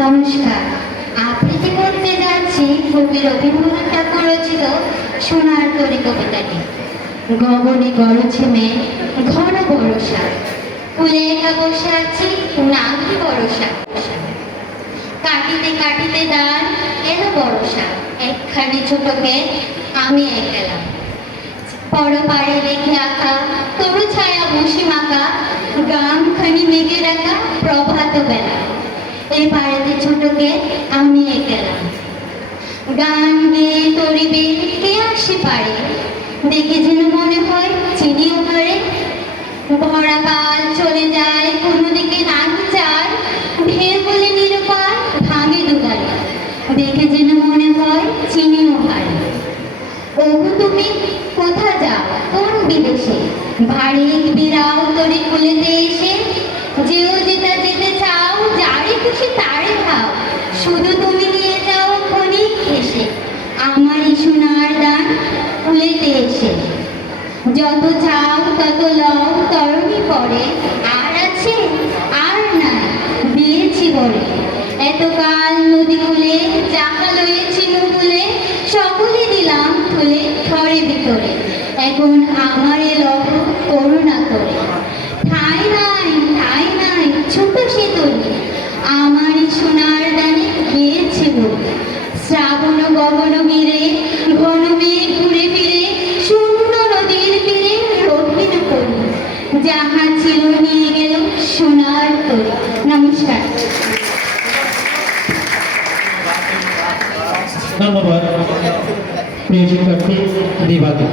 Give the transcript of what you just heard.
নমস্কার। আবৃত্তি করতে যাচ্ছি কবি রবীন্দ্রনাথ ঠাকুর রচিত সোনার তরী কবিতাটি। গগনে গরছে মেঘ, ঘন বর্ষা, ফুলে একা বসে আছি, নাকি বর্ষা। কাটিতে কাটিতে দান এলো বর্ষা, একখানি ছোট ক্ষেত আমি একেলাম। পরপারে রেখে আঁকা তরু ছায়া বসে মাখা, গানখানি মেঘে রাখা প্রভাত বেলা। এই পাড়াতে ছোটকে আমি একেলাম। গান গেয়ে তরিবে কে আসে পারে, দেখে যেন মনে হয় চিনিও ধরে। ভরা কাল চলে যায় কোনো দিকে নাহি চার, ঢের বলে নিরুপার ভাঙে দুধারে, দেখে যেন মনে হয় চিনিও হারে। ওগো তুমি কোথা যাও কোন বিদেশে, ভারী বিরাও তরি কুলেতে এসে। যেও যেটা যেতে চাও, যারে খুশি তারে খাও, শুধু তুমি নিয়ে যাও ক্ষণিক এসে আমারই সোনার দান কুলেতে এসে। যত চাও তত লও তরণী পরে, আর আছে আর নাই দিয়েছি বলে। এতকাল নদী কুলে চাকা লয়েছি নকুলে, সকলে দিলাম তুলে ঘরে ভিতরে। এখন আমারে লহ করুণা করে, ঠাই নাই ছোট সে তরি, আমারই সোনার দানে গিয়েছে বলে। শ্রাবণ গগন গিরে ঘন মেঘ ঘুরে ফিরে, শূন্য নদীর তীরে রহিল করি, যাহা ছিল নিয়ে গেল সোনার তরি। নমস্কার। ধন্যবাদ প্রিয় শিক্ষার্থী দিবাকে।